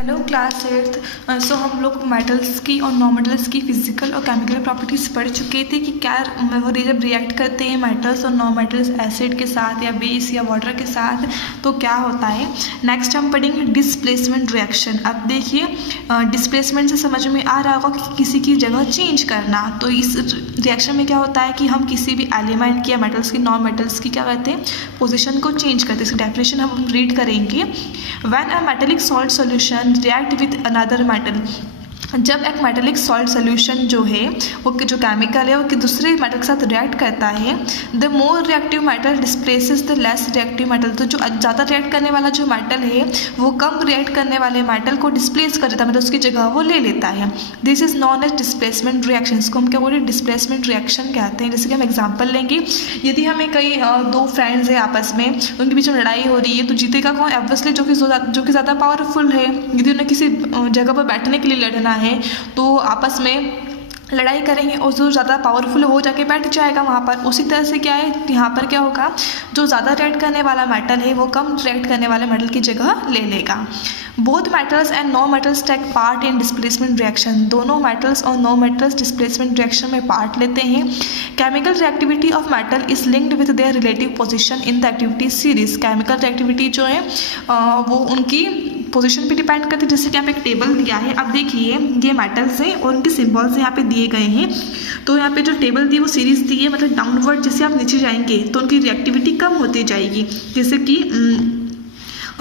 Hello class eighth. सो हम लोग metals की और नॉन मेटल्स की फिजिकल और केमिकल प्रॉपर्टीज़ पढ़ चुके थे कि क्या वो जब रिएक्ट करते हैं मेटल्स और नॉन मेटल्स एसिड के साथ या बेस या वाटर के साथ तो क्या होता है। नेक्स्ट हम पढ़ेंगे डिस्प्लेसमेंट रिएक्शन। अब देखिए डिस्प्लेसमेंट से समझ में आ रहा होगा कि किसी की जगह चेंज करना। तो इस रिएक्शन में क्या होता है कि हम किसी भी एलिमेंट की या मेटल्स की नॉन मेटल्स की क्या करते हैं, पोजिशन को चेंज करते हैं। इसकी डेफिनेशन हम रीड करेंगे। When a metallic salt solution react with another metal। जब एक मेटेलिक सॉल्ट सोल्यूशन जो है वो जो केमिकल है वो कि दूसरे मेटल के साथ रिएक्ट करता है, the more reactive metal displaces the less reactive metal. तो जो ज़्यादा रिएक्ट करने वाला जो मेटल है वो कम रिएक्ट करने वाले मेटल को डिस्प्लेस कर देता है, मतलब उसकी जगह वो ले लेता है। This is known as displacement reaction. इसको हम क्या बोलते हैं, डिस्प्लेसमेंट रिएक्शन कहते हैं। जैसे कि हम एग्जाम्पल लेंगे, यदि हमें कई दो फ्रेंड्स है आपस में, उनके बीच में लड़ाई हो रही है तो जीतेगा कौन? ऑब्वियसली जो कि ज़्यादा पावरफुल है। यदि उन्हें किसी जगह पर बैठने के लिए लड़ना है तो आपस में लड़ाई करेंगे और जो ज़्यादा पावरफुल हो जाके बैठ जाएगा वहाँ पर। उसी तरह से क्या है, यहाँ पर क्या होगा, जो ज़्यादा रिएक्ट करने वाला मेटल है वो कम रिएक्ट करने वाले मेटल की जगह ले लेगा। Both metals and non metals take part in displacement reaction. दोनों मेटल्स और नो मेटल्स डिस्प्लेसमेंट रिएक्शन में पार्ट लेते हैं। Chemical reactivity of metal is linked with their relative position in the activity series. Chemical reactivity जो है वो उनकी position पे डिपेंड करती है। जैसे कि यहाँ पे एक टेबल दिया है, अब देखिए ये मेटल्स हैं और उनके सिंबल्स यहाँ पे दिए गए हैं। तो यहाँ पे जो टेबल दी है वो सीरीज दी है, मतलब डाउनवर्ड जैसे आप नीचे जाएंगे तो उनकी रिएक्टिविटी कम होती जाएगी। जैसे कि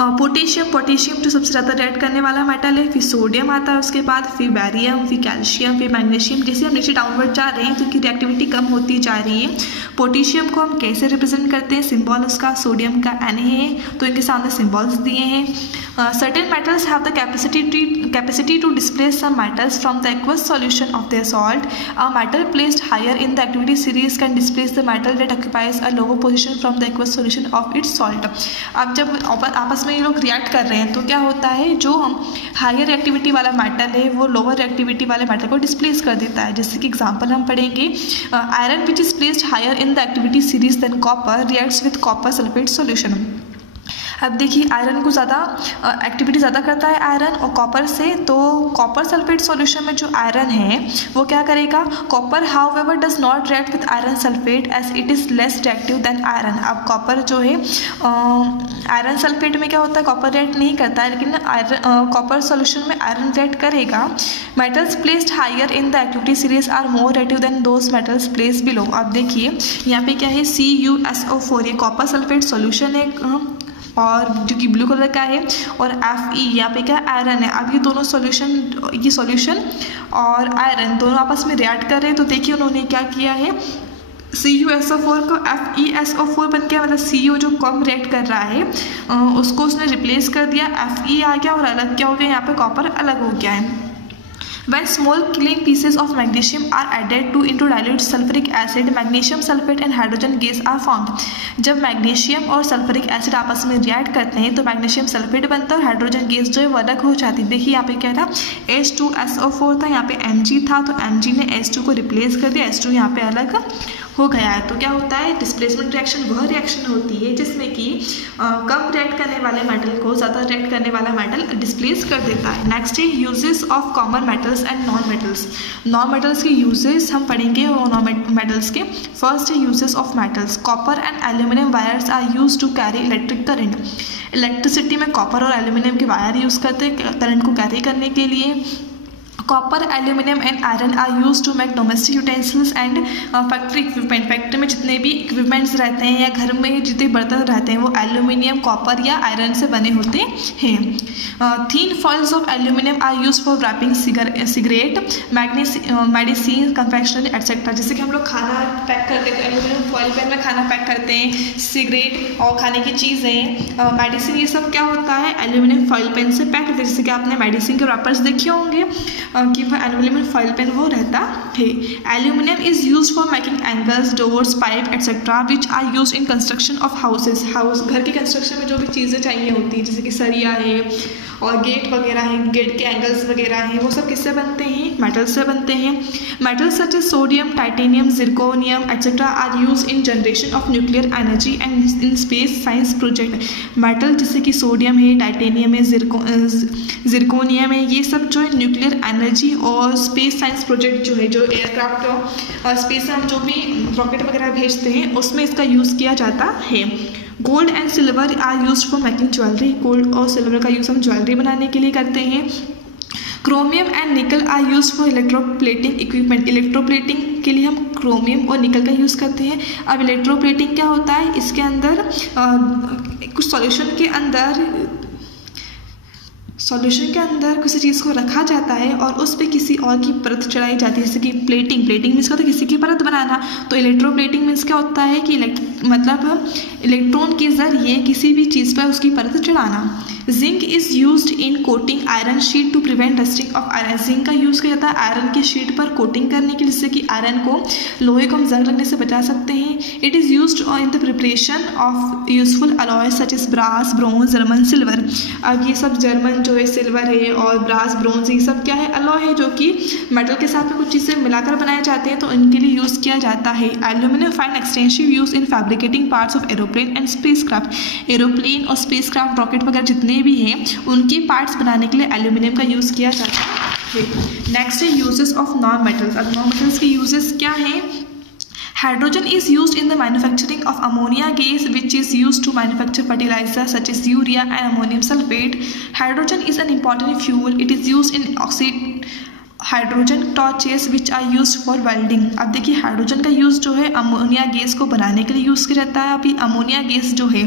पोटेशियम जो सबसे ज़्यादा रिएक्ट करने वाला मेटल है, फिर सोडियम आता है उसके बाद, फिर बैरियम, फिर कैल्शियम, फिर मैग्नीशियम। जैसे हम नीचे डाउनवर्ड जा रहे हैं तो उनकी रिएक्टिविटी कम होती जा रही है। पोटेशियम को हम कैसे रिप्रेजेंट करते हैं, सिंबल उसका सोडियम का Na है, तो इनके सामने सिंबल्स दिए हैं। Certain metals have the capacity to displace some metals from the aqueous solution of their salt. A metal placed higher in the activity series can displace the metal that occupies a lower position from the aqueous solution of its salt. अब जब आपस में ये लोग react कर रहे हैं तो क्या होता है, जो हम हायर रिएक्टिविटी वाला मेटल है वो लोअर रिएक्टिविटी वाले मेटल को डिस्प्लेस कर देता है। जैसे कि एग्जांपल हम पढ़ेंगे, iron which is placed higher in the activity series than copper reacts with copper sulphate solution. अब देखिए आयरन को ज़्यादा एक्टिविटी ज़्यादा करता है आयरन और कॉपर से, तो कॉपर सल्फेट सॉल्यूशन में जो आयरन है वो क्या करेगा, copper however does not react with iron sulphate as it is less reactive than iron. अब कॉपर जो है आयरन सल्फेट में क्या होता है, कॉपर रिएक्ट नहीं करता है, लेकिन कॉपर सॉल्यूशन में आयरन रिएक्ट करेगा। Metals placed higher in the activity series are more reactive than those metals placed below. अब देखिए यहाँ पे क्या है, CuSO4 ये कॉपर सल्फेट सॉल्यूशन है और जो कि ब्लू कलर का है, और Fe यहाँ पे क्या आयरन है। अब ये दोनों सॉल्यूशन और आयरन दोनों आपस में रिएक्ट कर रहे हैं। तो देखिए उन्होंने क्या किया है, CuSO4 को FeSO4 बन गया, मतलब Cu जो कम रिएक्ट कर रहा है उसको उसने रिप्लेस कर दिया, Fe आ गया और अलग क्या हो गया, यहाँ पे कॉपर अलग हो गया है। When small clean pieces of magnesium are added to into dilute sulfuric acid, magnesium sulfate and hydrogen gas are formed। जब मैग्नीशियम और सल्फ्यूरिक एसिड आपस में रिएक्ट करते हैं तो मैग्नीशियम सल्फेट बनता है और हाइड्रोजन गैस जो है वो अलग हो जाती है। देखिए यहाँ पे क्या था, H2SO4 था, यहाँ पे Mg था, तो Mg ने H2 को रिप्लेस कर दिया, H2 यहाँ पे अलग हो गया है। तो क्या होता है, डिस्प्लेसमेंट रिएक्शन वह रिएक्शन होती है जिसमें कि कम रिएक्ट करने वाले मेटल को ज़्यादा रिएक्ट करने वाला मेटल डिस्प्लेस कर देता है। नेक्स्ट है uses of common metals and non metals. Non metals के यूजेस हम पढ़ेंगे और नॉन मेटल्स के। फर्स्ट है uses of metals. Copper and aluminium wires are use to carry electric current. Electricity में कॉपर और एल्यूमिनियम के वायर यूज़ करते हैं करंट को कैरी करने के लिए। Copper, aluminium and iron are use to make domestic utensils and factory equipment. Factory में जितने भी इक्विपमेंट्स रहते हैं या घर में जितने बर्तन रहते हैं वो एल्यूमिनियम, कॉपर या आयरन से बने होते हैं। Thin foils of aluminium are use for wrapping cigarette, medicine, confectionery etcetera. जैसे कि हम लोग खाना पैक करते हैं, एल्यूमिनियम फॉइल पैन में खाना पैक करते हैं, सिगरेट और खाने की चीज़ें, मेडिसिन, ये सब क्या होता है, एल्यूमिनियम फॉइल पेन से पैक करते हैं। जैसे कि आपने मेडिसिन के रैपर्स देखे होंगे, कि वह एल्यूमिनियम फॉइल पेन वो रहता है। Aluminium is use for making angles, doors, pipe etcetera which are use in construction of houses. घर के कंस्ट्रक्शन में जो भी चीज़ें चाहिए होती हैं, जैसे कि सरिया है और गेट वगैरह हैं, गेट के एंगल्स वगैरह हैं, वो सब किससे बनते हैं? मेटल से बनते हैं। Metals such as sodium, titanium, zirconium etcetera are use in generation of nuclear energy and in space science project. Metal जैसे कि सोडियम है, टाइटेनियम है, जिरकोनियम है, ये सब जो है न्यूक्लियर एनर्जी और स्पेस साइंस प्रोजेक्ट जो है, जो एयरक्राफ्ट और स्पेस में हम जो भी रॉकेट वगैरह भेजते हैं उसमें इसका यूज़ किया जाता है। Gold and silver are use for making jewellery. Gold और सिल्वर का यूज़ हम ज्वेलरी बनाने के लिए करते हैं। Chromium and nickel are use for electroplating equipment. Electroplating के लिए हम क्रोमियम और निकल का यूज़ करते हैं। अब इलेक्ट्रोप्लेटिंग क्या होता है? इसके अंदर कुछ सॉल्यूशन के अंदर किसी चीज़ को रखा जाता है और उस पर किसी और की परत चढ़ाई जाती है, जैसे कि प्लेटिंग मीन्स क्या होता है? किसी की परत बनाना। तो इलेक्ट्रोप्लेटिंग मीन्स क्या होता है कि इलेक्ट्रॉन के ज़रिए किसी भी चीज़ पर उसकी परत चढ़ाना। Zinc is used in coating iron sheet to prevent rusting of iron. Zinc का यूज़ किया जाता है आयरन की शीट पर कोटिंग करने के लिए, जिससे कि आयरन को, लोहे को हम जंग लगने से बचा सकते हैं। It is used in the preparation of useful alloy such as brass, bronze, German, silver. अब ये सब जर्मन जो है, सिल्वर है और ब्रास, ब्रोंज, ये सब क्या है? अलॉय है, जो कि मेटल के साथ में कुछ चीज़ें मिलाकर बनाए जाते हैं, तो इनके लिए यूज़ किया जाता है। Aluminium find extensive use in fabricating parts of aeroplane and spacecraft. Aeroplane और स्पेसक्राफ्ट, रॉकेट वगैरह जितने भी हैं, उनकी पार्ट्स बनाने के लिए एल्यूमिनियम का यूज़ किया जाता है। नेक्स्ट है यूजेस ऑफ नॉन मेटल्स। अब नॉन मेटल्स के यूजेस क्या हैं? Hydrogen is used in the manufacturing of ammonia gas, which is used to manufacture fertilizers such as urea and ammonium sulfate. Hydrogen is an important fuel. It is used in hydrogen torches which are use for welding. अब देखिए, hydrogen का use जो है ammonia gas को बनाने के लिए use किया जाता है। अभी अमोनिया गैस जो है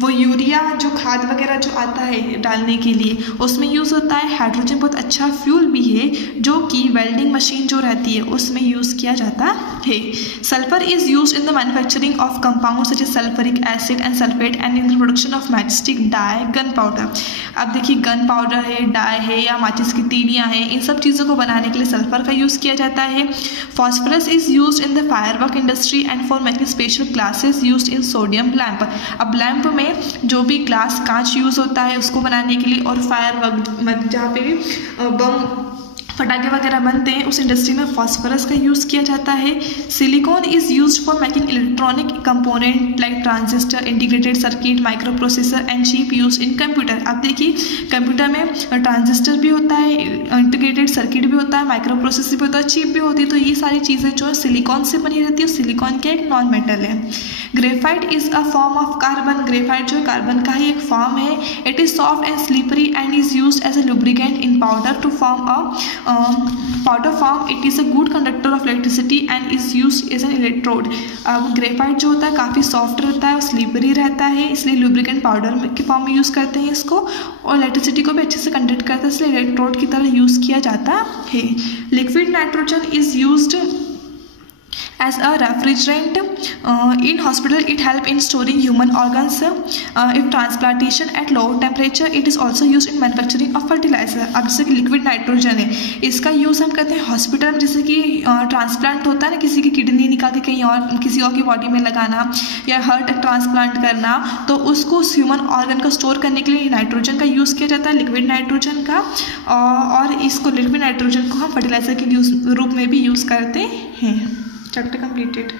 वो यूरिया, जो खाद वगैरह जो आता है डालने के लिए, उसमें यूज़ होता है। हाइड्रोजन बहुत अच्छा फ्यूल भी है, जो कि वेल्डिंग मशीन जो रहती है उसमें यूज़ किया जाता है। Sulphur is use in the manufacturing of compound such as sulphuric acid and sulphate and in the production of matchstick, dye, gun powder. अब देखिए, गन पाउडर है, डाई है या माचिस की तीलियाँ हैं, इन सब चीज़ों को बनाने के लिए सल्फर का यूज़ किया जाता है। Phosphorus is used in the firework industry and for making special glasses used in sodium lamp. अब लैंप में जो भी ग्लास, कांच यूज़ होता है उसको बनाने के लिए, और फायरवर्क जहाँ पे भी बम, पटाखे वगैरह बनते हैं, उस इंडस्ट्री में फॉस्फोरस का यूज़ किया जाता है। Silicon is used for making electronic component like transistor, integrated circuit, micro processor and chip use in computer. अब देखिए, कंप्यूटर में ट्रांजिस्टर भी होता है, इंटीग्रेटेड सर्किट भी होता है, माइक्रो प्रोसेसर भी होता है, चिप भी होती है, तो ये सारी चीज़ें जो है सिलिकॉन से बनी रहती है। सिलिकॉन क्या एक नॉन मेटल है। Graphite is a form of carbon. Graphite जो है कार्बन का ही एक फॉर्म है। It is soft and slippery and is used as a lubricant in powder to form powder form. It is a good conductor of electricity and is used as an electrode. अब graphite जो होता है काफ़ी soft रहता है और slippery रहता है, इसलिए लुब्रिकेंट पाउडर के फॉर्म में यूज़ करते हैं इसको, और इलेक्ट्रिसिटी को भी अच्छे से कंडक्ट करता है, इसलिए इलेक्ट्रोड की तरह यूज़ किया जाता है। Liquid nitrogen is used as a refrigerant in hospital. It help in storing human organs. If transplantation at low temperature, it is also used in manufacturing of fertilizer. अब जैसे कि लिक्विड नाइट्रोजन है, इसका use हम करते हैं hospital में, जैसे कि ट्रांसप्लांट होता है ना, किसी की किडनी निकाल के कहीं और किसी और की बॉडी में लगाना या हार्ट ट्रांसप्लांट करना, तो उसको उस ह्यूमन ऑर्गन को स्टोर करने के लिए नाइट्रोजन का यूज़ किया जाता है, लिक्विड नाइट्रोजन का। और इसको लिक्विड नाइट्रोजन को हम फर्टिलाइज़र के रूप में भी यूज़ करते हैं। Chapter completed।